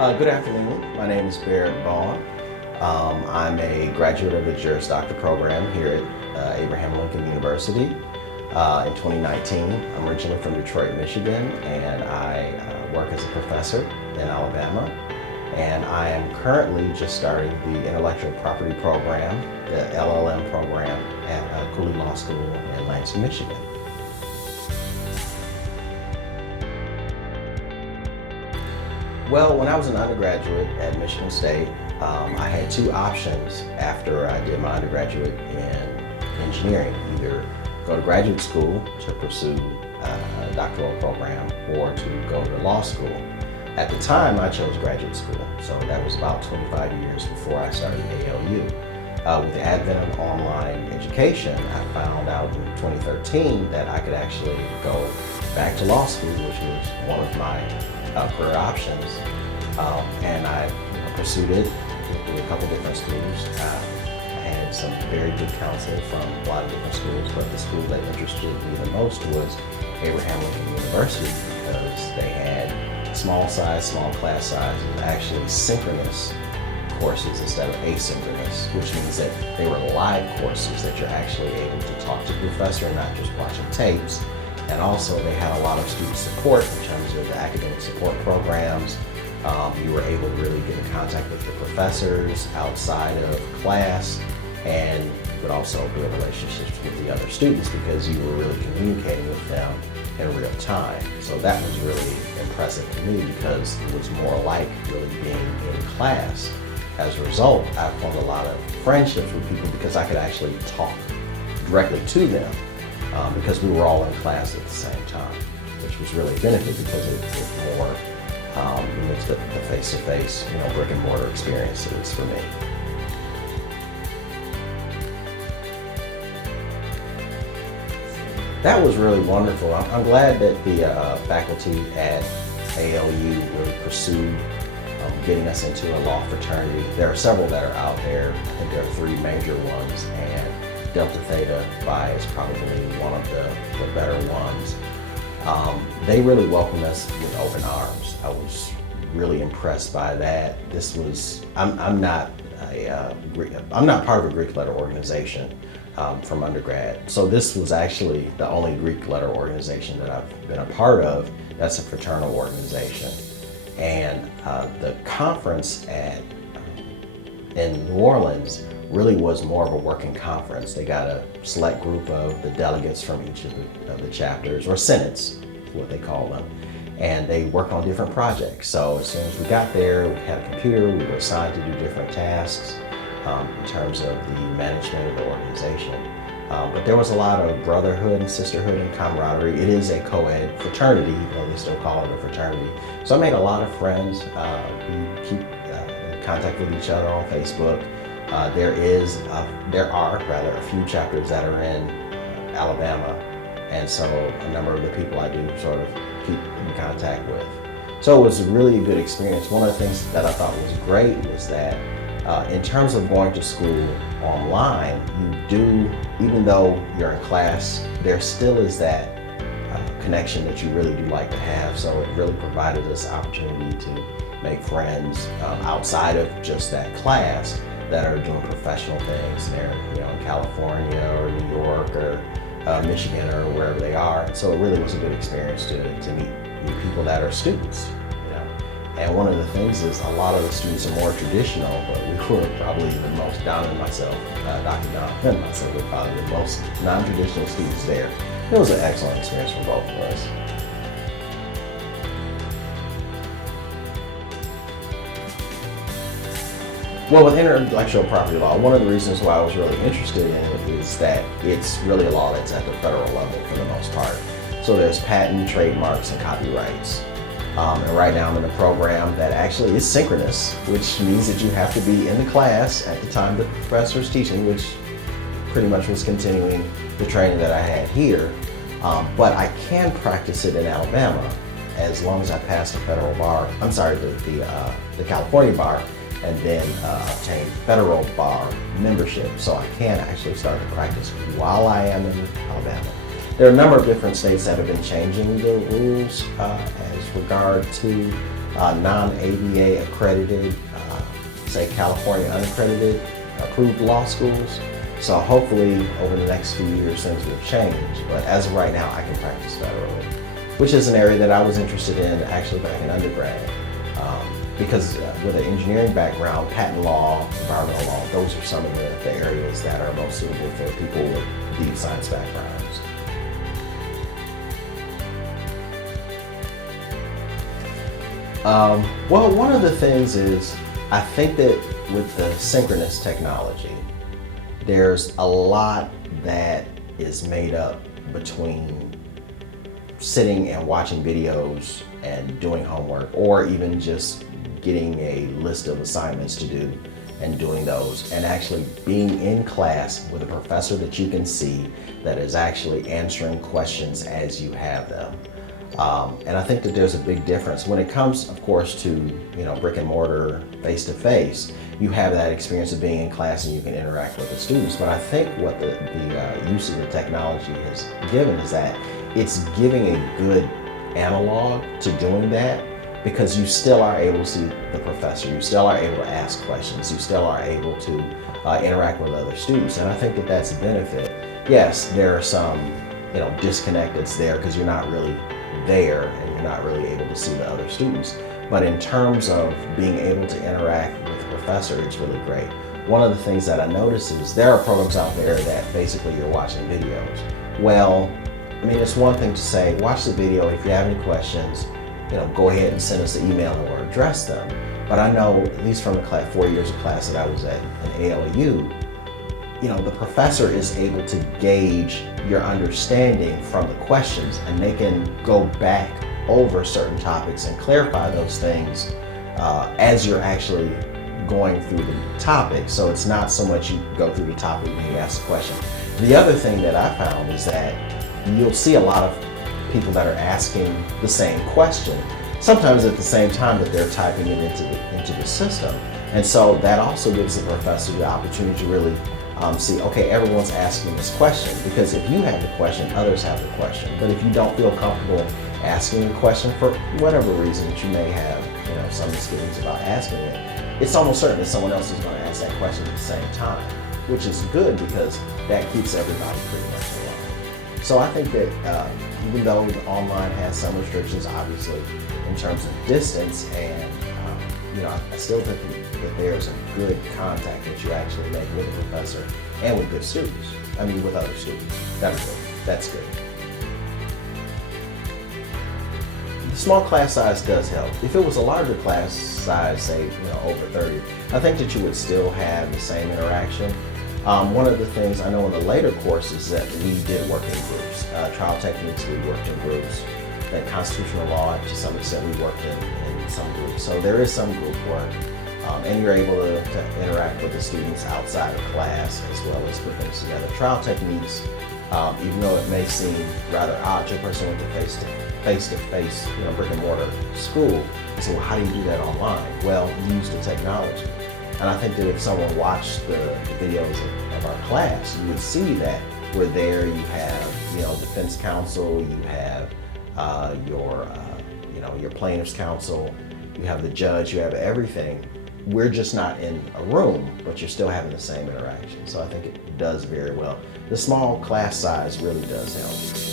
Good afternoon. My name is Barrett Vaughn. I'm a graduate of the Juris Doctor program here at Abraham Lincoln University in 2019. I'm originally from Detroit, Michigan, and I work as a professor in Alabama. And I am currently just starting the intellectual property program, the LLM program at Cooley Law School in Lansing, Michigan. Well, when I was an undergraduate at Michigan State, I had two options after I did my undergraduate in engineering: either go to graduate school to pursue a doctoral program or to go to law school. At the time, I chose graduate school, so that was about 25 years before I started ALU. With the advent of online education, I found out in 2013 that I could actually go back to law school, which was one of my career options, and I pursued it with a couple different schools. I had some very good counsel from a lot of different schools, but the school that interested me the most was Abraham Lincoln University, because they had small class sizes, actually synchronous courses instead of asynchronous, which means that they were live courses that you're actually able to talk to the professor and not just watching tapes. And also they had a lot of student support in terms of the academic support programs. You were able to really get in contact with the professors outside of class, and you would also build relationships with the other students because you were really communicating with them in real time. So that was really impressive to me because it was more like really being in class. As a result, I formed a lot of friendships with people because I could actually talk directly to them. Because we were all in class at the same time, which was really a benefit because it was more the face-to-face, brick and mortar experiences for me. That was really wonderful. I'm glad that the faculty at ALU really pursued getting us into a law fraternity. There are several that are out there. I think there are three major ones, and Delta Theta Phi is probably one of the better ones. They really welcomed us with open arms. I was really impressed by that. I'm not part of a Greek letter organization from undergrad. So this was actually the only Greek letter organization that I've been a part of that's a fraternal organization. And the conference in New Orleans really was more of a working conference. They got a select group of the delegates from each of the chapters, or senates, is what they call them, and they worked on different projects. So as soon as we got there, we had a computer, we were assigned to do different tasks in terms of the management of the organization. But there was a lot of brotherhood and sisterhood and camaraderie. It is a co-ed fraternity, though they still call it a fraternity. So I made a lot of friends. We keep in contact with each other on Facebook. There are a few chapters that are in Alabama, and so a number of the people I do sort of keep in contact with. So it was really a good experience. One of the things that I thought was great was that in terms of going to school online, even though you're in class, there still is that connection that you really do like to have. So it really provided us opportunity to make friends outside of just that class that are doing professional things. They're in California or New York or Michigan or wherever they are. And so it really was a good experience to meet people that are students. And one of the things is a lot of the students are more traditional, but we were probably the most, Don and myself, Dr. Don and myself were probably the most non-traditional students there. It was an excellent experience for both of us. Well, with intellectual property law, one of the reasons why I was really interested in it is that it's really a law that's at the federal level for the most part. So there's patent, trademarks, and copyrights. And right now I'm in a program that actually is synchronous, which means that you have to be in the class at the time the professor is teaching, which pretty much was continuing the training that I had here. But I can practice it in Alabama as long as I pass the federal bar, the California bar, and then obtain federal bar membership. So I can actually start to practice while I am in Alabama. There are a number of different states that have been changing the rules as regard to non-ABA accredited, say California unaccredited approved law schools. So hopefully over the next few years things will change, but as of right now I can practice federally, which is an area that I was interested in actually back in undergrad. Because with an engineering background, patent law, environmental law, those are some of the areas that are most suitable for people with deep science backgrounds. Well, one of the things is, I think that with the synchronous technology, there's a lot that is made up between sitting and watching videos and doing homework, or even just getting a list of assignments to do and doing those, and actually being in class with a professor that you can see that is actually answering questions as you have them. And I think that there's a big difference when it comes, of course, to brick and mortar, face-to-face. You have that experience of being in class and you can interact with the students. But I think what the use of the technology has given is that it's giving a good analog to doing that, because you still are able to see the professor, you still are able to ask questions, you still are able to interact with other students, and I think that that's a benefit. Yes, there are some disconnect that's there because you're not really there and you're not really able to see the other students, but in terms of being able to interact with the professor, it's really great. One of the things that I noticed is there are programs out there that basically you're watching videos. Well, I mean, it's one thing to say, watch the video, if you have any questions, go ahead and send us an email or address them. But I know, at least from the 4 years of class that I was at ALU, the professor is able to gauge your understanding from the questions, and they can go back over certain topics and clarify those things as you're actually going through the topic. So it's not so much you go through the topic and you ask a question. The other thing that I found is that you'll see a lot of people that are asking the same question, sometimes at the same time that they're typing it into the system. And so that also gives the professor the opportunity to really see, okay, everyone's asking this question, because if you have the question, others have the question. But if you don't feel comfortable asking the question for whatever reason that you may have, some misgivings about asking it, it's almost certain that someone else is going to ask that question at the same time, which is good because that keeps everybody pretty much aligned. So I think that even though the online has some restrictions, obviously, in terms of distance, and I still think that there's a good contact that you actually make with the professor and with good students. I mean, with other students. That's good. The small class size does help. If it was a larger class size, say over 30, I think that you would still have the same interaction. One of the things I know in the later courses that we did work in groups. Trial techniques, we worked in groups. Then constitutional law, to some extent, we worked in some groups. So there is some group work. And you're able to interact with the students outside of class as well as put things together. Trial techniques, even though it may seem rather odd to a person with a face-to-face, brick and mortar school, you say, well, how do you do that online? Well, use the technology. And I think that if someone watched the videos of our class, you would see that we're there. You have, defense counsel, you have your plaintiff's counsel, you have the judge, you have everything. We're just not in a room, but you're still having the same interaction. So I think it does very well. The small class size really does help.